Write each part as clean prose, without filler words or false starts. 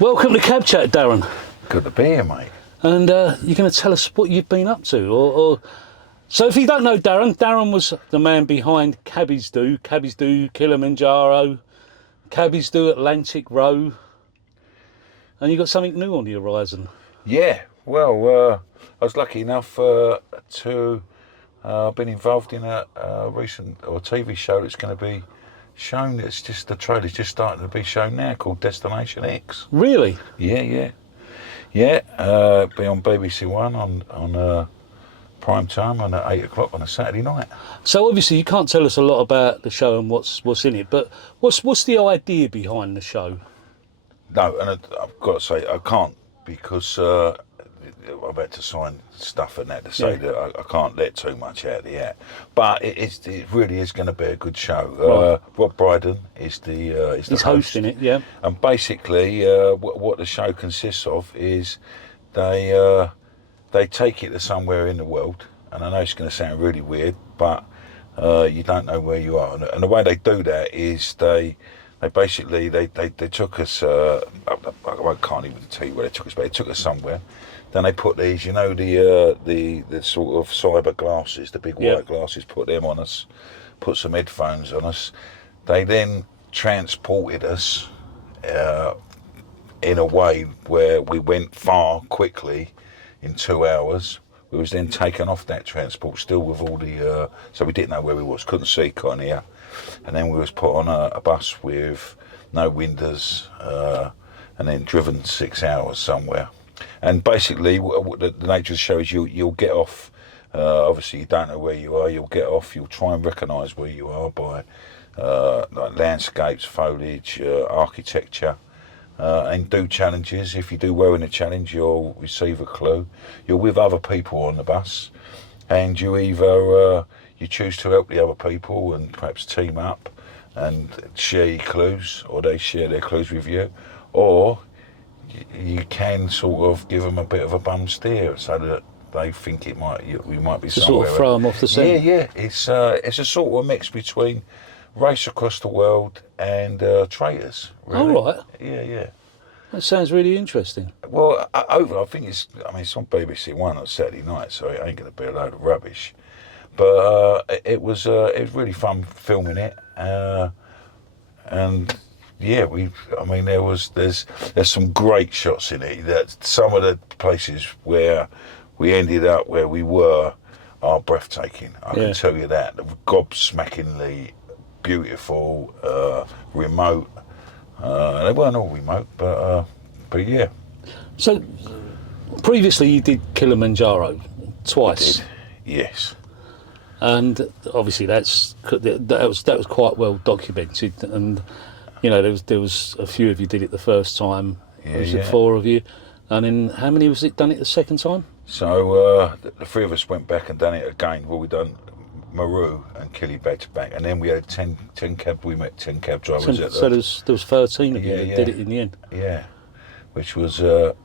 Welcome to Cab Chat, Darren. Good to be here, mate. And you're going to tell us what you've been up to, So if you don't know Darren, Darren was the man behind Cabbies Do, Kilimanjaro, Cabbies Do Atlantic Row, and you got something new on the horizon. Yeah, well, I was lucky enough to been involved in a recent TV show that's going to be shown. It's just the trailer's just starting to be shown now, called Destination X. Really? Yeah. Be on BBC One on prime time on at 8 o'clock on a Saturday night. So obviously you can't tell us a lot about the show and what's in it, but what's the idea behind the show? No, and I've got to say I can't because I've had to sign stuff and that to say that I can't let too much out of the hat. But it really is going to be a good show. Right. Rob Brydon is the He's hosting it, yeah. And basically, what the show consists of is they take it to somewhere in the world, and I know it's going to sound really weird, but you don't know where you are. And the way they do that is they basically took us. I can't even tell you where they took us, but they took us somewhere. Then they put these, the sort of cyber glasses, the big white glasses, put them on us, put some headphones on us. They then transported us in a way where we went far quickly in 2 hours. We was then taken off that transport, still with all the, so we didn't know where we was, couldn't see, couldn't hear. And then we was put on a bus with no windows, and then driven 6 hours somewhere. And basically, the nature of the show is you'll get off. Obviously, you don't know where you are. You'll get off. You'll try and recognise where you are by like landscapes, foliage, architecture, and do challenges. If you do well in a challenge, you'll receive a clue. You're with other people on the bus, and you either you choose to help the other people and perhaps team up and share your clues, or they share their clues with you, or you can sort of give them a bit of a bum steer so that they think we might be to somewhere. Sort of throw them off the scent. Yeah. It's a sort of mix between Race Across the World and Traitors. Really. Oh, right. Yeah. That sounds really interesting. Well, I think it's on BBC One on Saturday night, so it ain't going to be a load of rubbish. But it was really fun filming it, and. Yeah, there's some great shots in it. That some of the places where we ended up, where we were, are breathtaking. I can tell you that. Gobsmackingly beautiful, remote. They weren't all remote, but yeah. So previously you did Kilimanjaro twice. I did. Yes. And obviously that was quite well documented, and there was a few of you did it the first time. Was it 4 of you? And then how many was it done it the second time? So the 3 of us went back and done it again. Well, we done Maru and Kili back to back, and then we had 10 cab. We met 10 cab drivers. So there was 13 of you that did it in the end. Yeah, which was at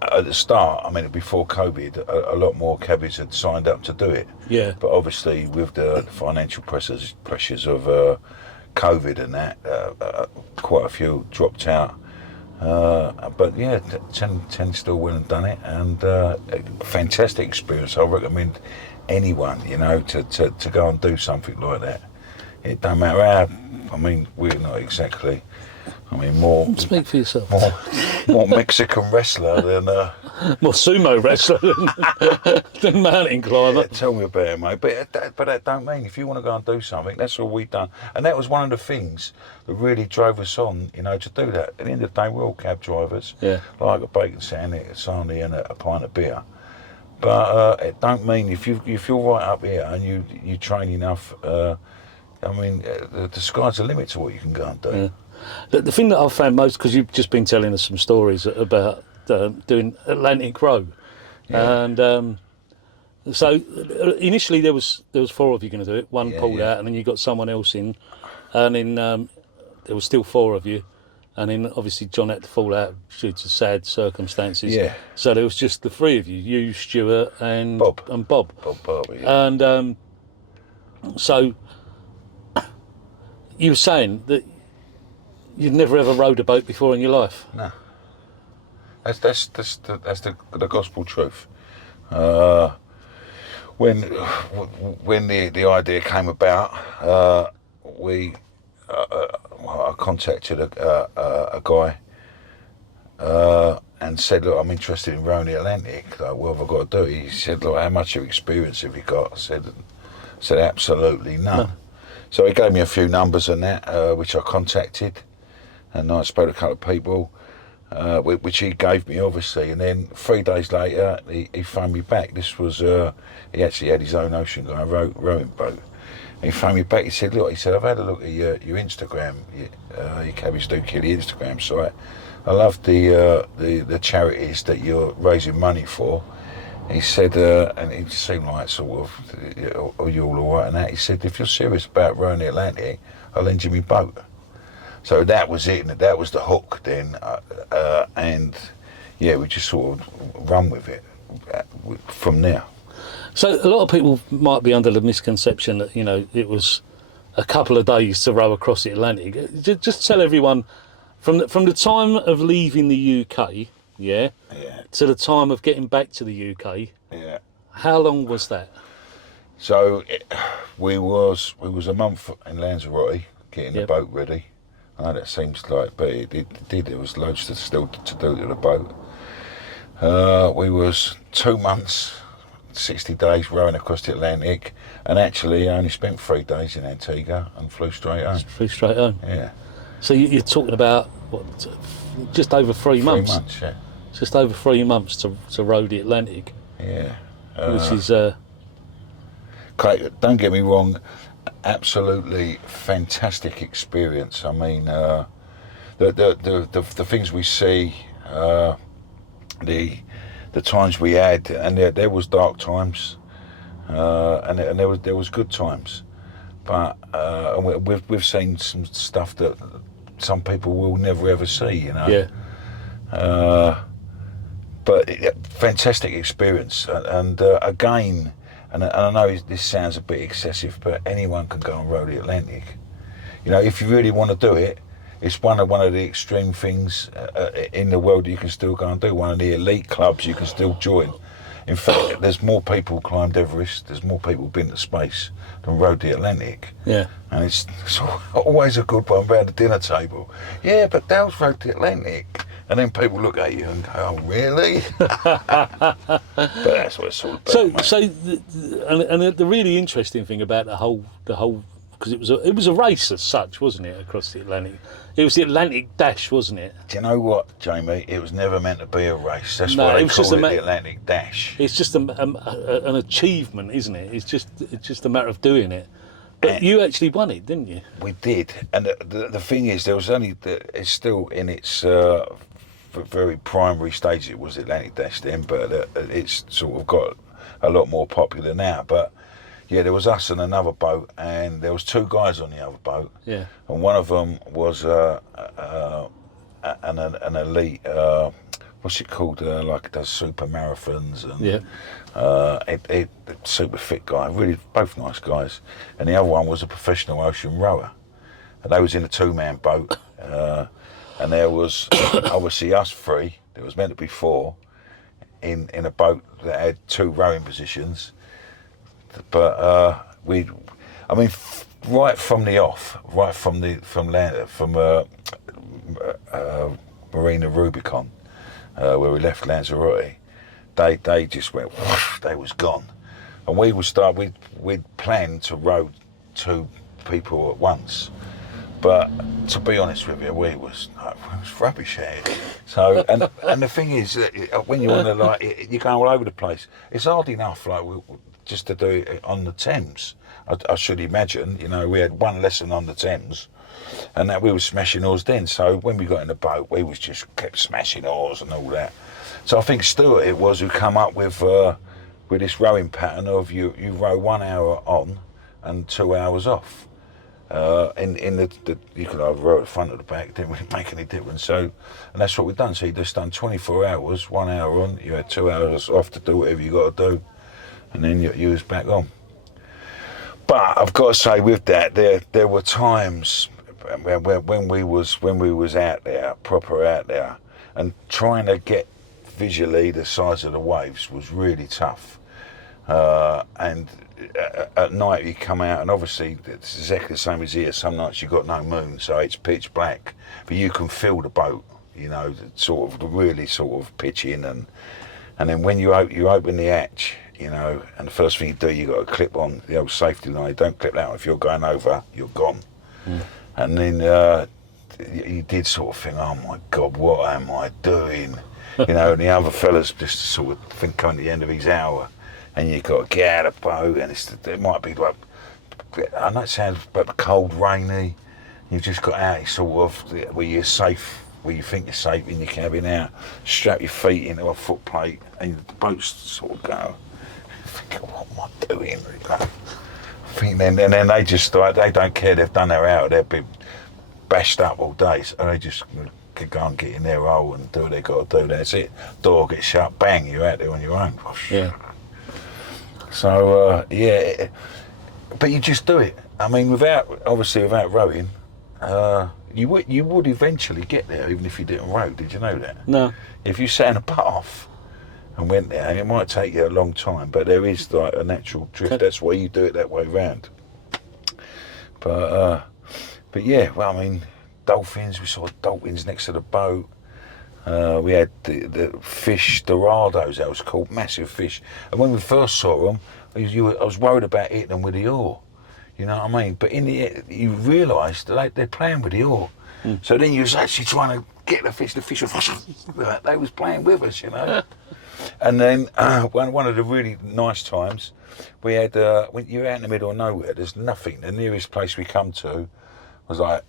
the start. Before COVID, a lot more cabbies had signed up to do it. Yeah. But obviously, with the financial pressures of COVID and that, quite a few dropped out. But yeah, 10 still went and done it, and a fantastic experience. I recommend anyone, to go and do something like that. It don't matter how. We're not exactly. More. Speak for yourself. More Mexican wrestler than. More sumo wrestler than mountain climber. Yeah, tell me about it, mate. But that don't mean if you want to go and do something, that's all we've done. And that was one of the things that really drove us on, to do that. At the end of the day, we're all cab drivers. Yeah. Like a bacon sandwich and a pint of beer. But it don't mean if you're right up here and you train enough. The sky's the limit to what you can go and do. Yeah. The thing that I've found most, because you've just been telling us some stories about doing Atlantic Row, and so initially there was 4 of you going to do it. One pulled out, and then you got someone else in, and then there was still 4 of you, and then obviously John had to fall out due to sad circumstances. Yeah. So there was just the 3 of you: you, Stuart, and Bob. Bob, yeah. And so you were saying that you'd never ever rowed a boat before in your life? No. That's the gospel truth. When the idea came about, I contacted a guy and said, look, I'm interested in rowing the Atlantic. Like, what have I got to do? He said, look, how much of experience have you got? I said absolutely none. No. So he gave me a few numbers on that, which I contacted, and I spoke to a couple of people, which he gave me, obviously. And then 3 days later, he phoned me back. This was, he actually had his own ocean guy rowing boat. And he phoned me back. He said, look, I've had a look at your Instagram, your Cabbies Do Instagram site. I love the charities that you're raising money for. He said, and it seemed like sort of, are you all right and that? He said, if you're serious about rowing the Atlantic, I'll lend you my boat. So that was it, and that was the hook then. And yeah, we just sort of run with it from there. So a lot of people might be under the misconception that, you know, it was a couple of days to row across the Atlantic. Just tell everyone, from the time of leaving the UK, yeah, to the time of getting back to the UK, how long was that? So we was a month in Lanzarote getting the boat ready. I know that seems like, but it did. There was loads still to do to the boat. We was 2 months, 60 days rowing across the Atlantic, and actually I only spent 3 days in Antigua and flew straight home. Flew straight home. Yeah. So you're talking about what, just over 3 months? 3 months, yeah. Just over 3 months to row the Atlantic. Yeah. Which is. Don't get me wrong, absolutely fantastic experience. I mean, the things we see, the times we had, and there was dark times, and there was good times, but we've seen some stuff that some people will never ever see, you know. Yeah. But fantastic experience, and again, and I know this sounds a bit excessive, but anyone can go and row the Atlantic. You know, if you really want to do it, it's one of the extreme things in the world you can still go and do. One of the elite clubs you can still join. In fact, there's more people climbed Everest, there's more people been to space than rowed the Atlantic. Yeah. And it's always a good one around the dinner table. Yeah, but Dale's rowed the Atlantic. And then people look at you and go, oh, really? But that's what it's all about. So the really interesting thing about the whole, because it was a race as such, wasn't it, across the Atlantic? It was the Atlantic Dash, wasn't it? Do you know what, Jamie? It was never meant to be a race. That's why they call it the Atlantic Dash. It's just an achievement, isn't it? It's just a matter of doing it. But you actually won it, didn't you? We did. And the thing is, there was only it's still in its very primary stage. It was Atlantic Dash then, but it's sort of got a lot more popular now. But yeah, there was us and another boat, and there was 2 guys on the other boat. Yeah. And one of them was an elite. What's it called? Like it does super marathons and super fit guy. Really, both nice guys. And the other one was a professional ocean rower, and they was in a 2-man boat. And there was obviously us 3. There was meant to be 4 in a boat that had 2 rowing positions. But right from the off, from Marina Rubicon, where we left Lanzarote, they just went, whoosh, they was gone. And we'd planned to row 2 people at once. But to be honest with you, it was rubbish here. So, and the thing is, when you're on you go all over the place. It's hard enough, just to do it on the Thames. I should imagine, you know, we had 1 lesson on the Thames, and that we were smashing oars then. So when we got in the boat, we was just kept smashing oars and all that. So I think Stuart it was who come up with this rowing pattern of you row 1 hour on and 2 hours off. In the you could either row at the front or the back, didn't really make any difference. So, and that's what we've done. So you just done 24 hours, 1 hour on, you had 2 hours off to do whatever you got to do, and then you was back on. But I've got to say, with that, there were times, when we was out there, proper out there, and trying to get visually the size of the waves was really tough. And at night you come out, and obviously it's exactly the same as here. Some nights you've got no moon, so it's pitch black, but you can feel the boat, you know, sort of really sort of pitching, and then when you open the hatch, you know, and the first thing you do, you got to clip on the old safety line. You don't clip that on. If you're going over, you're gone. And then you did sort of think, oh my God, what am I doing? You know, and the other fellas just sort of think coming to the end of his hour, and you've got to get out of the boat, and it might be like, I know it sounds but cold, rainy. You've just got out, sort of where you're safe, where you think you're safe in your cabin out, strap your feet into a foot plate, and the boats sort of go. Think, what am I doing? And then they just, they don't care, they've done their hour, they've been bashed up all day, so they just could go and get in their hole and do what they've got to do. That's it. Door gets shut, bang, you're out there on your own. Yeah. So, yeah, but you just do it. I mean, without rowing, you would eventually get there, even if you didn't row. Did you know that? No. If you sat in a path and went there, it might take you a long time, but there is like a natural drift. That's why you do it that way round. But yeah, well, I mean, dolphins. We saw dolphins next to the boat. We had the fish, dorados, that was called, massive fish. And when we first saw them, I was worried about hitting them with the oar. You know what I mean? But in the end, you realised that they're playing with the oar. So then you was actually trying to get the fish was, they was playing with us, you know. And then one of the really nice times, we had, when you're out in the middle of nowhere, there's nothing. The nearest place we come to was like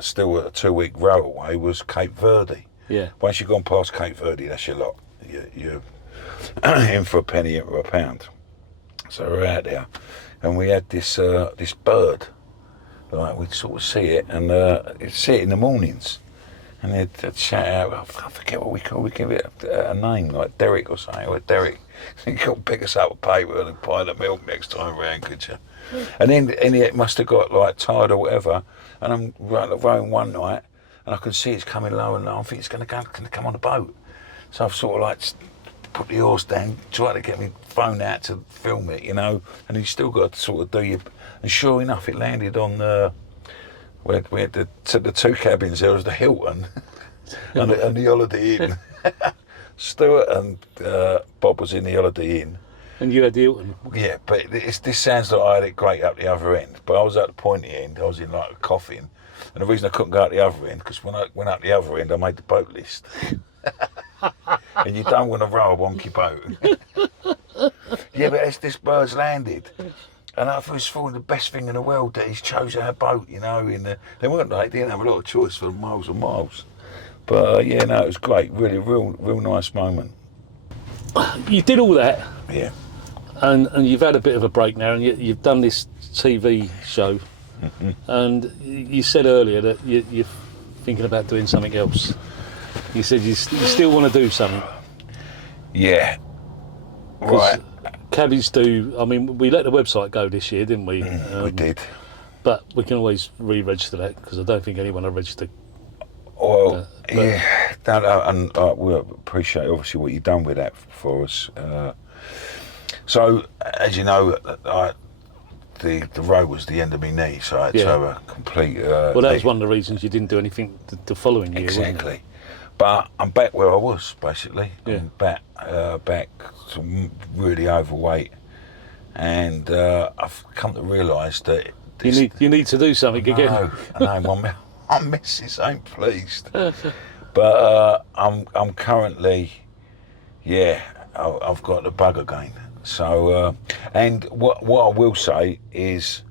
still a 2-week row away, was Cape Verde. Yeah. Once you've gone past Cape Verde, that's your lot. You're in for a penny, in for a pound. So we're out there, and we had this bird. Like, we'd sort of see it, and you'd see it in the mornings, and they'd shout out, I forget what we call. We give it a name like Derek or something, or Derek. You could pick us up a paper and a pint of milk next time round, could you? And then it must have got like tired or whatever, and I'm rowing one night, and I can see it's coming low and low. I think it's going to come on the boat. So I've sort of like put the oars down, tried to get my phone out to film it, you know, and you still got to sort of do your... And sure enough, it landed on we had the 2 cabins. There was the Hilton and the Holiday Inn. Stuart and Bob was in the Holiday Inn. And you had the Hilton? Yeah, but this sounds like I had it great up the other end, but I was at the pointy end. I was in like a coffin. And the reason I couldn't go out the other end, because when I went up the other end, I made the boat list. And you don't want to row a wonky boat. Yeah, but this bird's landed. And I was feeling the best thing in the world that he's chosen our boat, you know. They didn't have a lot of choice for miles and miles. But yeah, no, it was great. Really, real nice moment. You did all that. Yeah. And you've had a bit of a break now, and you've done this TV show. And you said earlier that you're thinking about doing something else. You said you still want to do something. Yeah. Right. Cabbies Do. I mean, we let the website go this year, didn't we? We did. But we can always re-register that, because I don't think anyone will register. Well, yeah. And we appreciate obviously what you've done with that for us. So, as you know, the row was the end of my knee, so I had to have a complete... well, that was one of the reasons you didn't do anything the following year, exactly. wasn't it? But I'm back where I was, basically. Yeah. I'm back to really overweight, and I've come to realise that... You need to do something again. I know, my missus ain't pleased. But I'm currently... Yeah, I've got the bug again. So, and what I will say is,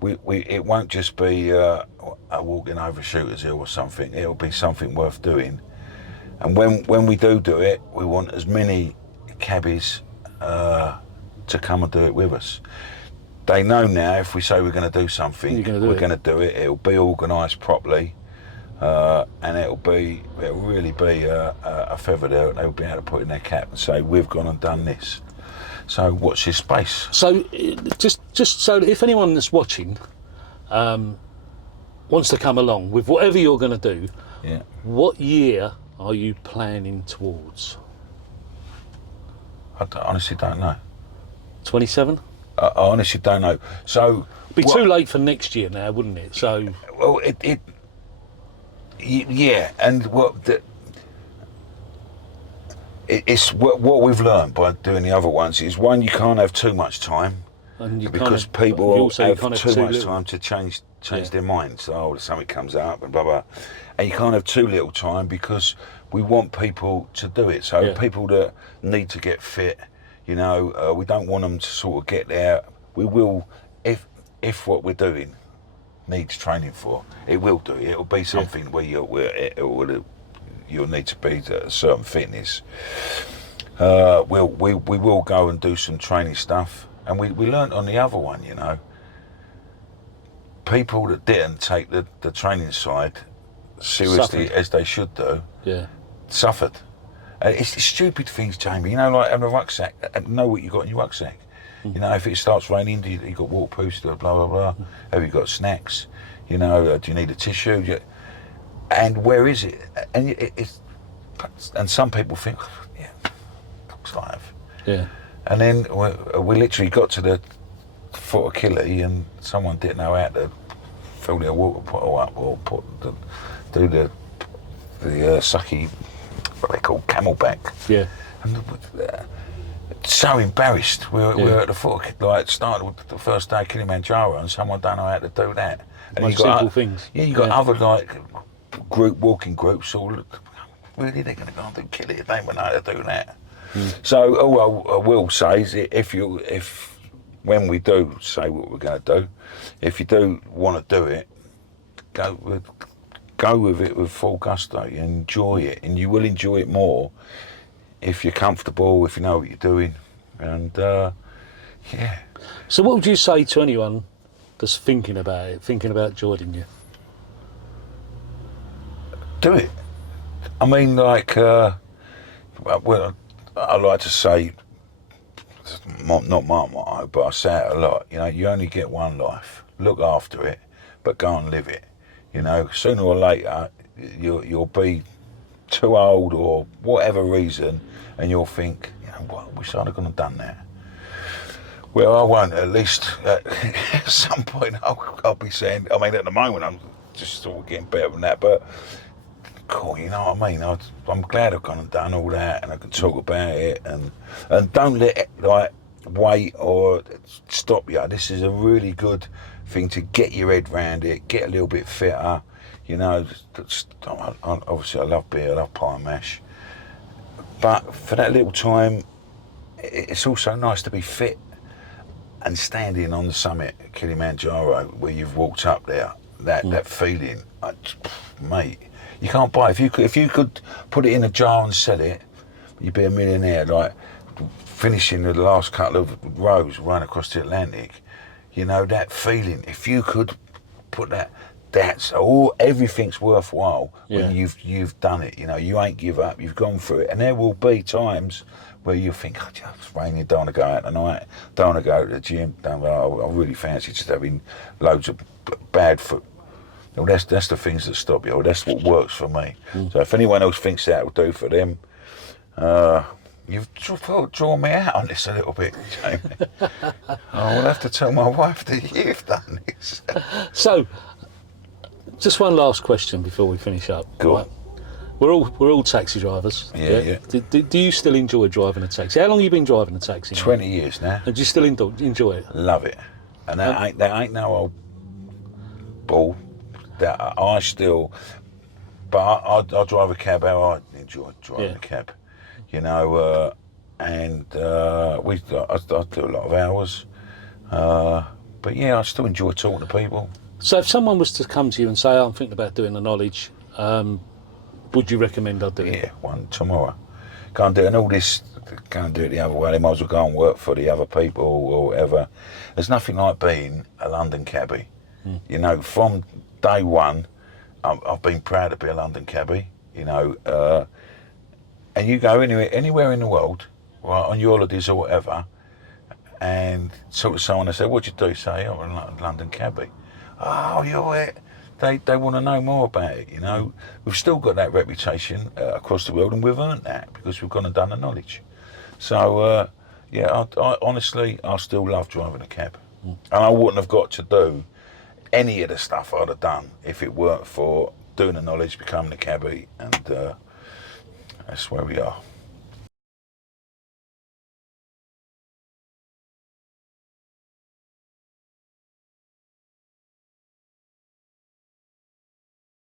it won't just be a walking over Shooters Hill or something. It'll be something worth doing. And when we do it, we want as many cabbies to come and do it with us. They know now if we say we're going to do something, we're going to do it. It'll be organised properly, and it'll really be a feather there, and they'll be able to put in their cap and say, we've gone and done this. So watch this space. So just so that if anyone that's watching wants to come along with whatever you're going to do, Yeah. what year are you planning towards? Honestly don't know. 27? I honestly don't know. So Be too late for next year now, wouldn't it? So well, yeah, and it's what we've learned by doing the other ones is, one, you can't have too much time, and you because you people also have can't too much little. time to change Yeah. their minds. Oh, something comes up and blah blah, and you can't have too little time because we want people to do it. So Yeah. people that need to get fit, we don't want them to sort of get there. We will, if what we're doing needs training for, it will do. It'll be something where you'll need to be at a certain fitness. We will go and do some training stuff, and we learnt on the other one, people that didn't take the training side seriously Suffered. as they should do, Yeah. suffered. It's stupid things, Jamie. Like having a rucksack. Know what you got in your rucksack. If it starts raining, you got waterproofs, blah blah blah. Have you got snacks? Do you need a tissue? And where is it? And and some people think, yeah, of course I have. Yeah. And then we literally got to the foot of Killy, and someone didn't know how to fill their water bottle up or do the sucky, what they call camelback. Yeah. And so embarrassed. We're at the foot of, like, started with the first day of Kilimanjaro, and someone don't know how to do that. And Most simple things. Yeah, you got other like walking groups. All really, they're going to go and do Killy. They don't know how to do that. So all I will say is, if when we do say what we're going to do, if you do want to do it, go with it with full gusto. You enjoy it, and you will enjoy it more if you're comfortable, if you know what you're doing, and yeah. So what would you say to anyone that's thinking about joining you? Do it. I mean, like, well, I like to say, not my motto, but I say it a lot. You only get one life. Look after it, but go and live it. Sooner or later, you'll be too old or whatever reason, and you'll think, what, I wish I'd have gone and done that. Well, I won't. At least at some point, I'll be saying. I mean, at the moment, I'm just sort of getting better than that, but cool. You know what I mean? I'm glad I've gone and done all that, and I can talk about it, and don't let it wait or stop you. This is a really good thing to get your head round it, get a little bit fitter. Obviously I love beer, I love pie and mash, but for that little time, it's also nice to be fit and standing on the summit of Kilimanjaro, where you've walked up there. That feeling, mate, you can't buy it. If you could put it in a jar and sell it, you'd be a millionaire. Like finishing the last couple of rows right across the Atlantic, that feeling. If you could put that's all. Everything's worthwhile when you've done it. You ain't give up. You've gone through it, and there will be times where you think, oh, it's raining, don't want to go out tonight, don't want to go to the gym. I really fancy just having loads of bad food. Well, that's the things that stop you. That's what works for me. So if anyone else thinks that will do for them, you've drawn me out on this a little bit, Jamie. I will have to tell my wife that you've done this. So, just one last question before we finish up. Go on. Right? We're all taxi drivers. Yeah. Do you still enjoy driving a taxi? How long have you been driving a taxi? 20 years now. And do you still enjoy it? Love it. And that ain't no old ball. That I still, but I drive a cab. How I enjoy driving a cab, and I do a lot of hours. But yeah, I still enjoy talking to people. So if someone was to come to you and say, I'm thinking about doing the knowledge, would you recommend I do it? Yeah, one tomorrow. Can't do it, and all this. Can't do it the other way. They might as well go and work for the other people or whatever. There's nothing like being a London cabbie. From day one, I've been proud to be a London cabbie. And you go anywhere in the world, right, on your holidays or whatever, and talk to someone and say, "What'd you do?" Say, "I'm a London cabbie." Oh, you're it. they want to know more about it. You know, we've still got that reputation across the world, and we've earned that because we've gone and done the knowledge. So yeah, I honestly, I still love driving a cab, and I wouldn't have got to do any of the stuff I'd have done if it weren't for doing the knowledge, becoming a cabbie, and that's where we are.